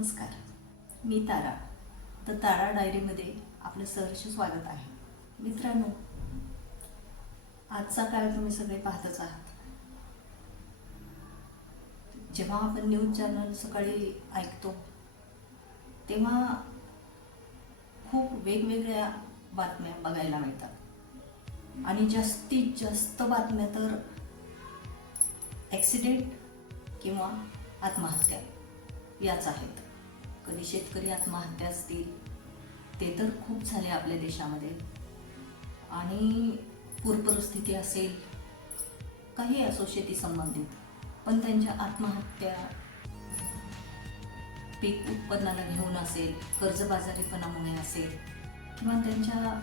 नमस्कार, मी तारा. तर तारा डायरीमध्ये आपलं सहर्ष स्वागत आहे. मित्रांनो, आजचा काळ तुम्ही सगळे पाहतच आहात. जेव्हा आपण न्यूज चॅनल सकाळी ऐकतो तेव्हा खूप वेगवेगळ्या बातम्या बघायला मिळतात आणि जास्तीत जास्त बातम्या तर ॲक्सिडेंट किंवा आत्महत्या याच आहेत. कधी शेतकरी आत्महत्या असतील, ते तर खूप झाले आपल्या देशामध्ये, आणि पूरपरिस्थिती असेल, काही असो शेती संबंधित, पण त्यांच्या आत्महत्या पीक उत्पन्नाला घेऊन असेल, कर्जबाजारीपणामुळे असेल, किंवा त्यांच्या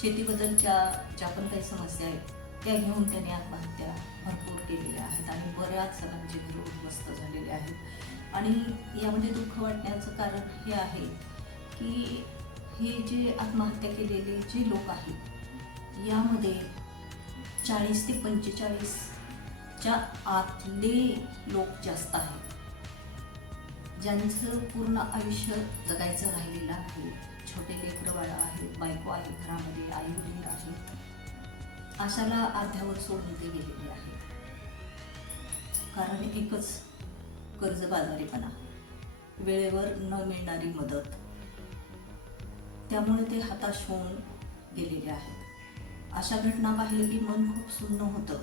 शेतीबद्दलच्या ज्या पण काही समस्या आहेत त्या घेऊन त्यांनी आत्महत्या भरपूर केलेल्या आहेत आणि बऱ्याच जणांचे घर उद्ध्वस्त झालेले आहेत. आणि यामध्ये दुःख वाटण्याचं कारण हे आहे की हे जे आत्महत्या केलेले जे लोक आहेत यामध्ये 40 ते 45च्या आतले लोक जास्त आहेत, ज्यांचं पूर्ण आयुष्य जगायचं राहिलेलं आहे. छोटे लेकरं आहेत, बायको आहे घरामध्ये, आई वडील आहेत, अशाला अर्ध्यावर सोडून ते गेलेले आहेत. कारण एकच, कर्जबाजारीपणा, वेळेवर न मिळणारी मदत, त्यामुळे ते हताश होऊन गेलेले आहेत. अशा घटना पाहिल्या की मन खूप सुन्न होतं.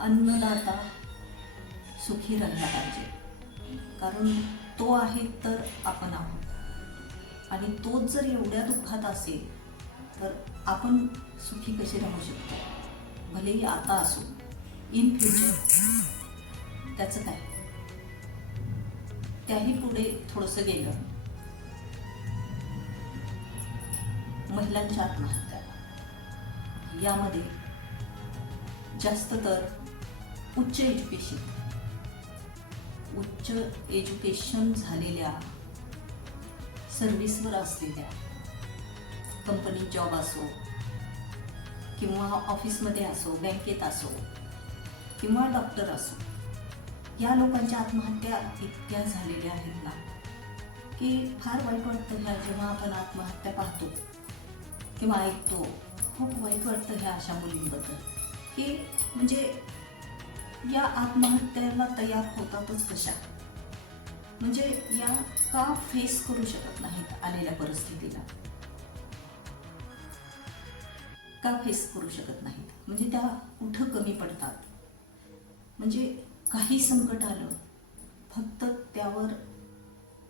अन्नदाता सुखी राहिला पाहिजे, कारण तो आहे तर आपण आहोत, आणि तोच जर एवढ्या दुःखात असेल तर आपण सुखी कसे राहू शकतो? भलेही आता असो, इन फ्युचर त्याचं काय? त्याही पुढे थोडंसं गेलं, महिलांच्या आत्महत्या यामध्ये जास्त तर उच्च एज्युकेशन झालेल्या, सर्व्हिसवर असलेल्या, कंपनी जॉब असो किंवा ऑफिसमध्ये असो, बँकेत असो किंवा डॉक्टर असो, या लोकांच्या आत्महत्या इतक्या झालेल्या आहेत ना की फार वाईट वाटतं. ह्या जेव्हा आपण आत्महत्या पाहतो किंवा ऐकतो, खूप वाईट वाटतं ह्या अशा मुलींबद्दल की म्हणजे या आत्महत्याला तयार होतातच कशा? म्हणजे या का फेस करू शकत नाहीत आलेल्या परिस्थितीला? का फेस करू शकत नाहीत? म्हणजे त्या कुठं कमी पडतात? म्हणजे काही संकट आलं, फक्त त्यावर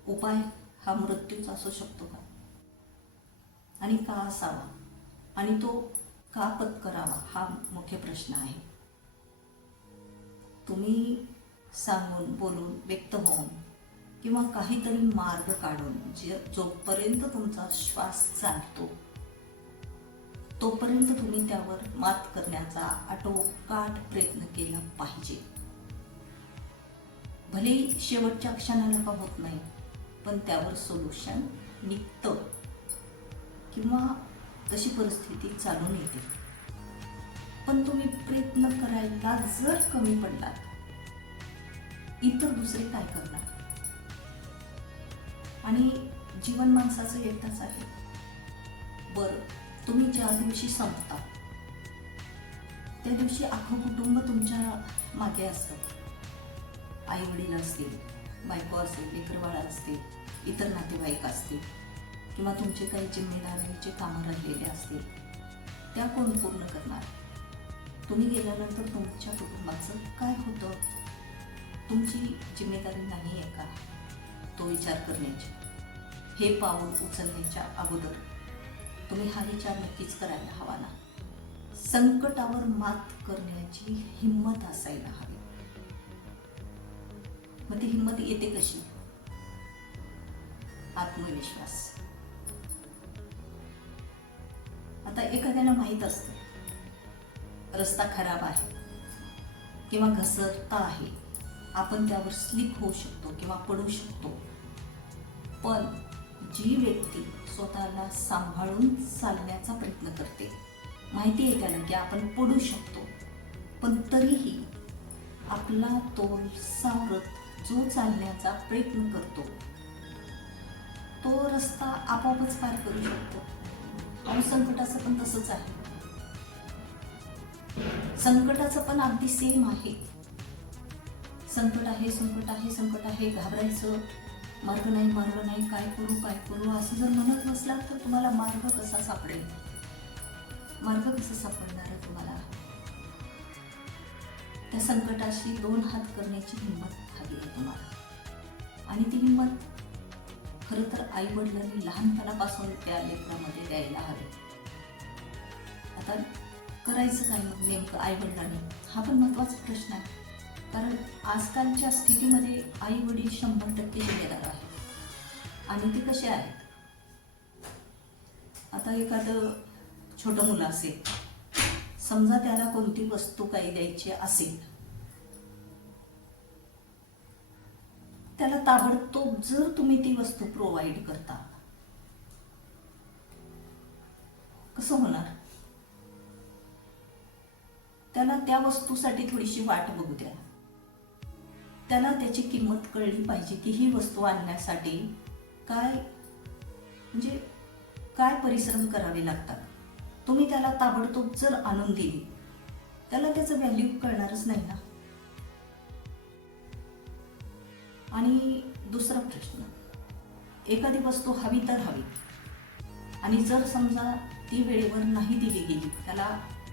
उपाय हा मृत्यूच असू शकतो का? आणि का असावा? आणि तो का पत्करावा हा मुख्य प्रश्न आहे. तुम्ही सांगून, बोलून, व्यक्त होऊन किंवा काहीतरी मार्ग काढून जोपर्यंत तुमचा श्वास चालतो तोपर्यंत तुम्ही त्यावर मात करण्याचा आटोकाट प्रयत्न केला पाहिजे. भलेही शेवटच्या क्षणाला का होत नाही, पण त्यावर सोल्युशन निघतं किंवा तशी परिस्थिती चालून येते. पण तुम्ही प्रयत्न करायला जर कमी पडलात, इतर दुसरे काय करणार? आणि जीवन माणसाचं एकटाच आहे. बरं, तुम्ही ज्या दिवशी संपता त्या दिवशी अख्खं कुटुंब तुमच्या मागे असतं. आई वडील असतील, बायको असेल, लेकरबाळ असतील, इतर नातेवाईक असतील, किंवा तुमचे काही जिम्मेदारीचे कामं राहिलेले असतील, त्या कोण पूर्ण करणार? तुम्ही गेल्यानंतर तुमच्या कुटुंबाचं काय होतं? तुमची जिम्मेदारी नाही आहे का तो विचार करण्याची? हे पाऊल उचलण्याच्या अगोदर तुम्ही हा विचार नक्कीच करायला हवा ना. संकटावर मात करण्याची हिंमत असायला हवी. मग ती हिंमत येते कशी? आत्मविश्वास. आता एखाद्याला माहीत असतं रस्ता खराब आहे किंवा घसरता आहे, आपण त्यावर स्लिप होऊ शकतो किंवा पडू शकतो, पण जी व्यक्ती स्वतःला सांभाळून चालण्याचा प्रयत्न करते, माहिती आहे त्याला की आपण पडू शकतो, पण तरीही आपला तोल सावरत जो चालण्याचा प्रयत्न करतो तो रस्ता आपोआपच पार करू शकतो. आणि संकटाचं पण तसंच आहे. संकटाचं पण अगदी सेम आहे. संकट आहे, संकट आहे, संकट आहे, घाबरायचं, मार्ग नाही, काय करू असं जर म्हणत बसला तर तुम्हाला मार्ग कसा सापडेल? मार्ग कसं सापडणार आहे तुम्हाला? त्या संकटाशी 2 हात करण्याची हिंमत हवी आहे तुम्हाला. आणि ती हिंमत खरं तर आई वडिलांनी लहानपणापासून त्या लेकरामध्ये द्यायला हवी. आता करायचं काय मग नेमकं आई वडिलांनी? हा पण महत्वाचा प्रश्न आहे. कारण आजकालच्या स्थितीमध्ये आई वडील 100% जिम्मेदार आहे. आणि ते कसे आहेत? आता एखादं छोटं मुलं असेल, समजा त्याला कोणती वस्तू काही द्यायची असेल, त्याला ताबडतोब जर तुम्ही ती वस्तू प्रोव्हाइड करता, कसं होणार? त्याला त्या वस्तूसाठी थोडीशी वाट बघू द्या. त्याला त्याची किंमत कळली पाहिजे की ही वस्तू आणण्यासाठी म्हणजे काय परिश्रम करावे लागतात. तुम्ही त्याला ताबडतोब जर आणून दिली, त्याला त्याचं व्हॅल्यू कळणारच नाही ना. आणि दुसरा प्रश्न, एखादी वस्तू हवी तर हवी, आणि जर समजा ती वेळेवर नाही दिली गेली, त्याला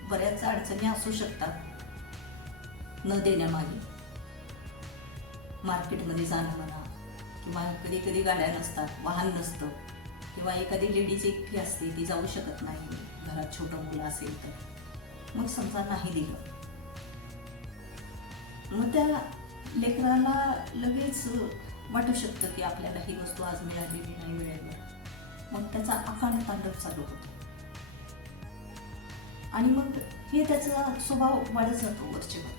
बऱ्याच अडचणी असू शकतात न देण्यामागे. मार्केटमध्ये जाणं म्हणा, किंवा कधी कधी गाड्या नसतात, वाहन नसतं, किंवा एखादी लेडीज एकटी असते, ती जाऊ शकत नाही, घरात छोटं मुलं असेल तर. मग समजा नाही दिलं, मग त्या लेकराला लगेच वाटू शकतं की आपल्याला ही वस्तू आज मिळालेली नाही वेळेवर. मग त्याचा अकांड तांडव चालू होतो. आणि मग हे त्याचा स्वभाव वाढत जातो वरचेवर,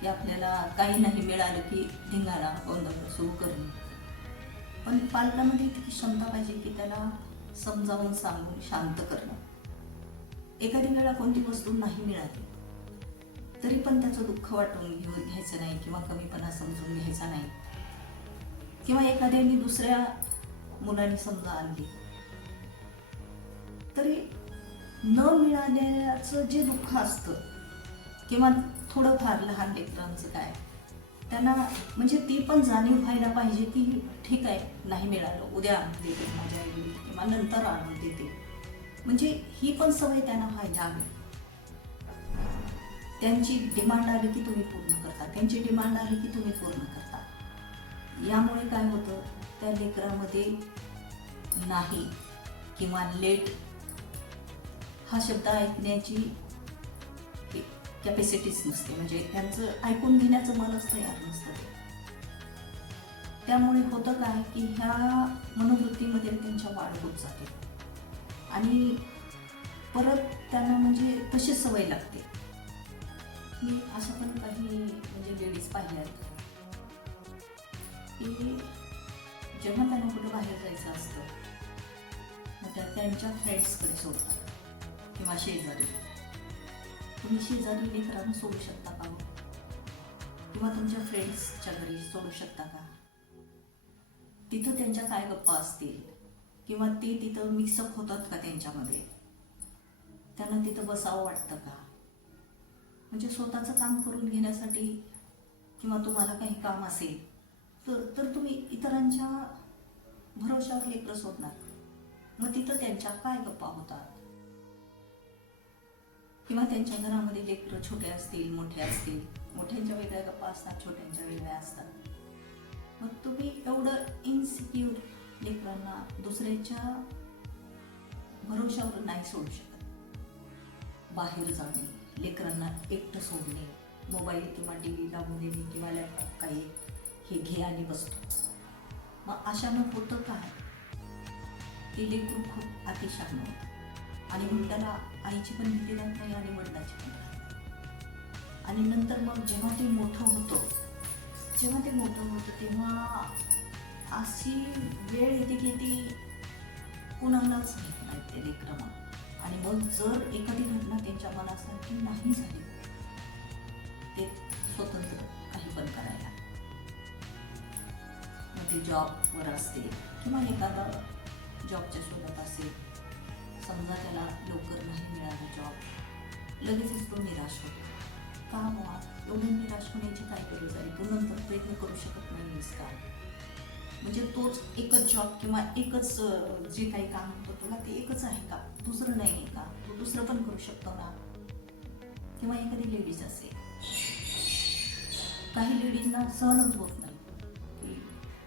की आपल्याला काही नाही मिळालं की धिंगाणा गोंधळ सुरू करणे. पण पालकांमध्ये इतकी क्षमता पाहिजे की त्याला समजावून सांगून शांत करणं. एखादी वेळा कोणती वस्तू नाही मिळाली तरी पण त्याचं दुःख वाटून घ्यायचं नाही, किंवा कमीपणा समजून घ्यायचा नाही. किंवा एखाद्याने दुसऱ्या मुलांनी समजा आणली तरी न मिळाल्याचं जे दुःख असतं, किंवा थोडंफार लहान लेकरांचं काय, त्यांना म्हणजे ती पण जाणीव व्हायला पाहिजे की ठीक आहे, नाही मिळालं, उद्या आणून देते माझ्या आई, किंवा नंतर आणून देते. म्हणजे ही पण सवय त्यांना व्हायला हवी. त्यांची डिमांड आली की तुम्ही पूर्ण करता, त्यांची डिमांड आली की तुम्ही पूर्ण करता. यामुळे काय होतं, त्या लेकरामध्ये नाही किंवा लेट हा शब्द ऐकण्याची कॅपॅसिटीच नसते. म्हणजे त्यांचं ऐकून घेण्याचं मनच तयार नसतं. त्यामुळे होतं काय की ह्या मनोवृत्तीमध्ये त्यांच्या वाढ होत जाते, आणि परत त्यांना म्हणजे तशी सवय लागते. मी अशा पण काही म्हणजे लेडीज पाहिल्यात की जेव्हा त्यांना कुठं बाहेर जायचं असतं, मग त्यांच्या फ्रेंड्सकडे सोडतात, किंवा शेजारी. तुम्ही शेजारी लेकरांना सोडू शकता का? किंवा तुमच्या फ्रेंड्सच्या घरी सोडू शकता का? तिथं त्यांच्या काय गप्पा असतील, किंवा ते तिथं मिक्सअप होतात का त्यांच्यामध्ये? त्यांना तिथं बसावं वाटतं का? म्हणजे स्वतःचं काम करून घेण्यासाठी, किंवा तुम्हाला काही काम असेल तर तुम्ही इतरांच्या भरोशावर लेकरं सोडणार. मग तिथं त्यांच्या काय गप्पा होतात, किंवा त्यांच्या घरामध्ये लेकरं छोटे असतील, मोठे असतील, मोठ्यांच्या वेगळ्या गप्पा असतात, छोट्यांच्या वेगळ्या असतात. मग तुम्ही एवढं इनसिक्युअर लेकरांना दुसऱ्याच्या भरोशावर नाही सोडू शकत. बाहेर जाणे, लेकरांना एकटं सोडणे, मोबाईल किंवा TV लावून देणे, किंवा लॅपटॉप काही हे घे आणि बसतो. मग अशानं होतं काय, ते लेकरू खूप अतिशहाणं होतं, आणि मग त्याला आईची पण भीती राहत नाही आणि वडिलांची पण राहत नाही. आणि नंतर मग जेव्हा ते मोठं होतं तेव्हा अशी वेळ येते की ती कुणालाच घेत नाही ते लेकरं. आणि मग जर एखादी घटना त्यांच्या मनासारखी नाही झाली, ते स्वतंत्र काही पण करायला, ते जॉबवर असते किंवा एखादा जॉबच्या शोधात असेल, समजा त्याला लवकर नाही मिळाला जॉब, लगेचच तो निराश होतो. का बुवा एवढे निराश होण्याची काय गरज आहे? तू नंतर प्रयत्न करू शकत नाहीस का? म्हणजे तोच एकच जॉब किंवा एकच जे काही काम होतं तुला ते एकच आहे का? दुसरं नाही आहे का? तू दुसरं पण करू शकतो ना. किंवा एखादी लेडीज असेल, काही लेडीजना सहनच होत नाही,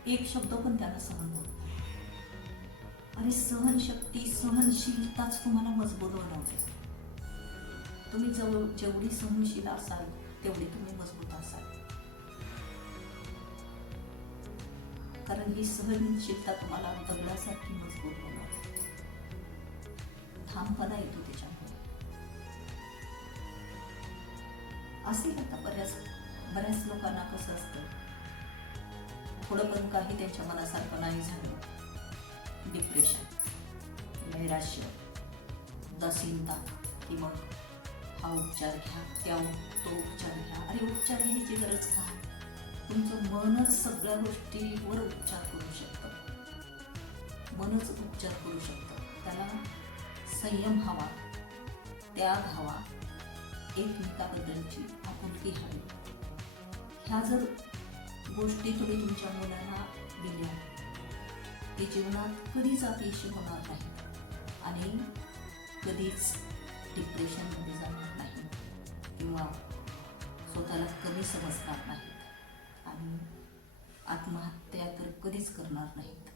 की एक शब्द पण त्यांना सहन होत नाही. आणि सहनशक्ती, सहनशीलताच तुम्हाला मजबूत बनवते. तुम्ही जेवढी सहनशील असाल तेवढी तुम्ही मजबूत असाल. कारण ही सहनशीलता तुम्हाला दगडासारखी मजबूत बनवते. ठामपणा येतो त्याच्यामुळे. असेल आता बऱ्याच लोकांना कसं असतं, थोडं पण काही त्यांच्या मनासारखं नाही झालं, डिप्रेशन, नैराश्य, उदासीनता, की मग हा उपचार घ्या, तो उपचार घ्या. अरे उपचार घ्यायची गरज का? तुमचं मनच सगळ्या गोष्टीवर उपचार करू शकतं. मनच उपचार करू शकतं. त्याला संयम हवा, त्याग हवा, एकमेकाबद्दलची आपुलकी हवी. ह्या जर गोष्टी तुम्ही तुमच्या मुलांना दिल्या, ते जीवनात कधीच अपयशी होणार नाही आणि कधीच डिप्रेशनमध्ये जाणार नाही किंवा स्वतःला कमी समजणार नाहीत आणि आत्महत्या तर कधीच करणार नाहीत.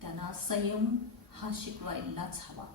त्यांना संयम हा शिकवायलाच हवा.